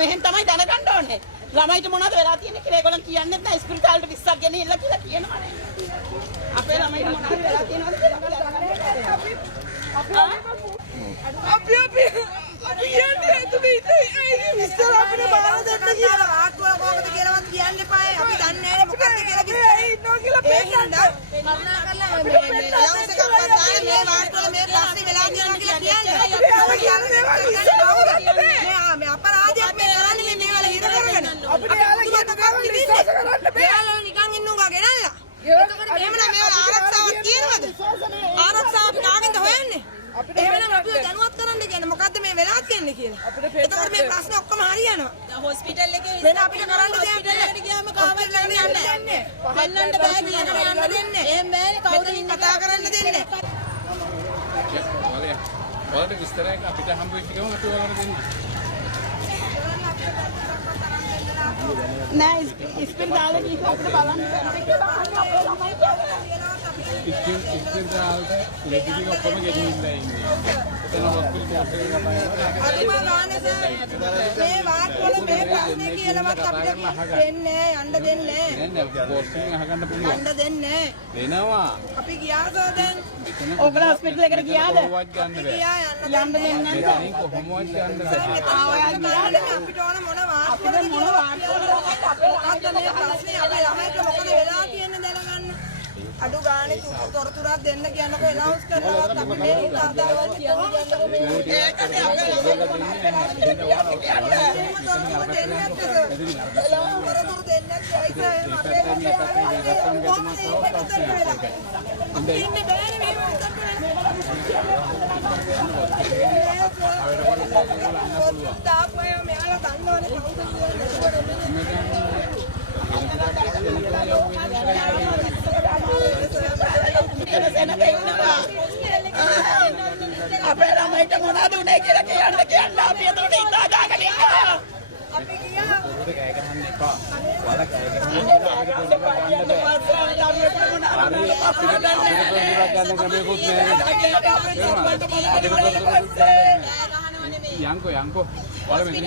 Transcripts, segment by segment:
මෙහෙන් තමයි දැනගන්න ඕනේ. ළමයිට මොනවද වෙලා තියෙන්නේ කියලා ඒගොල්ලෝ කියන්නේ නැහැ. ස්පිරිතාලට 20ක් ගෙනිහිල්ලා කියලා කියනවානේ. අපේ ළමයිට මොනවද වෙලා තියෙනවද කියලා අපි කියන්නේ තුමේ ඉතින් විස්තර අපිට බාර දෙන්න කියලා ආත්මව කොහොමද කියලාවත් කියන්න එපායි. අපි දන්නේ නැහැ මොකක්ද කියලා කිව්වා. ඉන්නෝ කියලා පෙන්නන්න. කරුණා කරලා මේ ලවුස් එකක් වත් දාලා මේ වාට්ටුවල මේ ප්‍රශ්නේ වෙලා තියෙනවා කියලා කියන්නේ. මේ අපරාධයක් මේ කරන්නේ මේ වල හිර කරගෙන. අපිට යාලා කියන කම විශ්වාස කරන්න බෑ. යාලා නිකන් ඉන්නවා ගෙනල්ලා. එතකොට එහෙම නම් මේ වල ආරක්ෂාවක් තියෙනවද? ආරක්ෂාව අපි කාගෙන්ද හොයන්නේ? එහෙනම් අපිව දැනුවත් කරන්න කියන්නේ මොකද්ද මේ වෙලා තියෙන්නේ කියලා. එතකොට මේ ප්‍රශ්නේ ඔක්කොම හරියනවා. දැන් හොස්පිටල් එකේ වෙන අපිට කරන්න දෙයක් නැහැ. ගියාම කාවත් ළඟට යන්නේ. පෙන්නන්න බෑ කියනකට යන්න දෙන්නේ. එහෙම බෑනේ කවුද කතා කරන්න දෙන්නේ. ඔයාලට විස්තරයක් අපිට හම්බ වෙච්ච ගමන් අපි ඔයාලට දෙන්න. නෑ ඉස්පිරිතාලේ ගිහින් අපිට බලන්න බැහැ කියලා අපේ ළමයි කියනවා. ඉස්පිරිතාලේ ලෙඩිලි ඔක්කොම ගෙනිහිල්ලා ඉන්නේ. එතන හොස්පිටල් එකේ මේ වාට්ටුවල මේ ප්‍රශ්නේ කියලාවත් අපිට දෙන්නේ යන්න දෙන්නේ නෑ පොස්ට් අහගන්න පුළුවන් යන්න දෙන්නේ දෙනවා අපි ගියාද දැන් ඔයගොල්ලෝ හොස්පිටල් එකට ගියාද යන්න දෙන්නේ නැහැ කොහොමවත් යන්න බෑ ඔයා ගියාද අපිට ඕන මොන වාට්ටුවල මොකද්ද මේ ප්‍රශ්නේ අපේ ළමයිට මොකද වෙලා තියෙන්නේ දැනගන්න අඩු ගානේ තොරතුරක් දෙන්න කියනකො එනවුන්ස් කරනවත් අපි මේ තාතාවල් කියන්නේ ඒකනේ අපේ අපේ ළමයිට මොනවද උනේ කියලා කියන්න අපි එතකොට ඉඳාගෙන ඉන්නවා. අපි ගියා. ඒක කෑ ගහන්න එපා. වල කෑ ගහන්න එපා. අපිට යන්කෝ වල මෙතන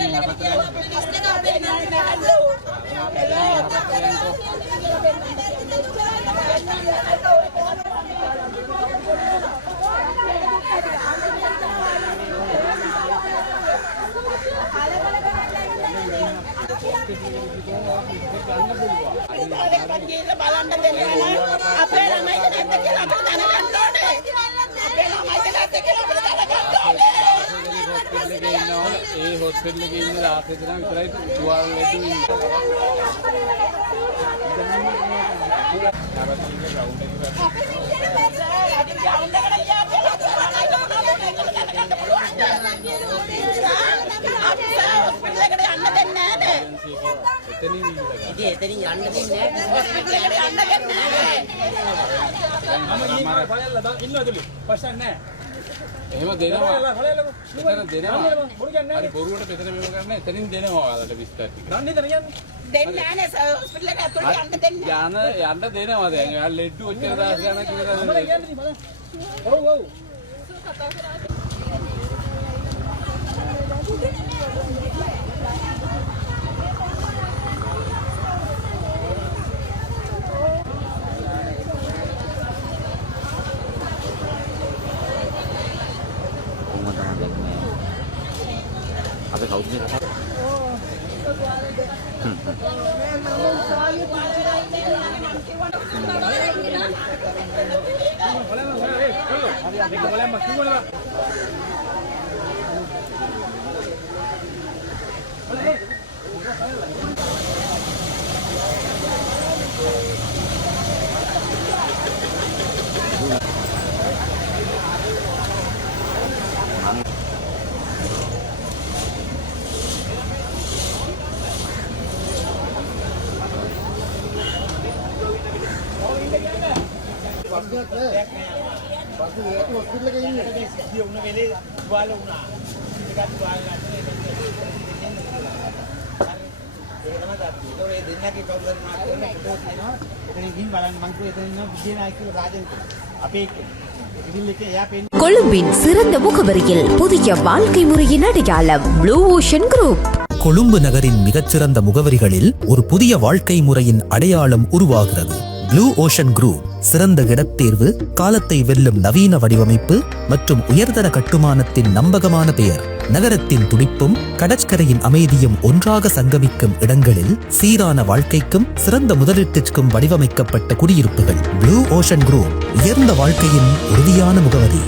බලන්න දෙන්නේ අපේ ළමයිට නැද්ද කියලා අපිට දැනගන්න ඕනේ. අපේ ළමයිට නැද්ද කියලා අපිට දැනගන්න ඕනේ. ඒ හොස්පිටල් එකේ ඉන්න රාත්‍රී දෙනා විතරයි තුවාල ලෙඩු ඉන්නේ. එතනින් යන්න දෙන්නේ නැහැ. හොස්පිටල් එකට යන්න දෙන්නේ නැහැ. ප්‍රශ්න නැහැ. එහෙම දෙනවා. එතන දෙනවා. හරි බොරුවට පෙතර මෙව කරන්නේ එතනින් දෙනවා ඔයාලට විස්තර ටික. දෙන්නේ නැහැ නේ හොස්පිටල් එකට ඇතුළට යන්න දෙන්නේ. යන්න දෙනවා දැන්. ඔයාලා ලෙඩ්ඩු ඔච්චර දාස් ගන්න කියලා දැන්. ඔව් ඔව්. Apa kau ni? கொழும்பின் சிறந்த முகவரியில் புதிய வாழ்க்கை முறையின் அடையாளம் ப்ளூ ஓஷன் குரூப். கொழும்பு நகரின் மிகச்சிறந்த முகவரிகளில் ஒரு புதிய வாழ்க்கை முறையின் அடையாளம் உருவாகிறது. ப்ளூ ஓஷன் குரூப் சிறந்த இடத்தேர்வு, காலத்தை வெல்லும் நவீன வடிவமைப்பு மற்றும் உயர்தர கட்டுமானத்தின் நம்பகமான பெயர். நகரத்தின் துடிப்பும் கடற்கரையின் அமைதியும் ஒன்றாக சங்கமிக்கும் இடங்களில் சீரான வாழ்க்கைக்கும் சிறந்த முதலீட்டிற்கும் வடிவமைக்கப்பட்ட குடியிருப்புகள். ப்ளூ ஓஷன் குரூப் உயர்ந்த வாழ்க்கையின் உறுதியான முகவரி.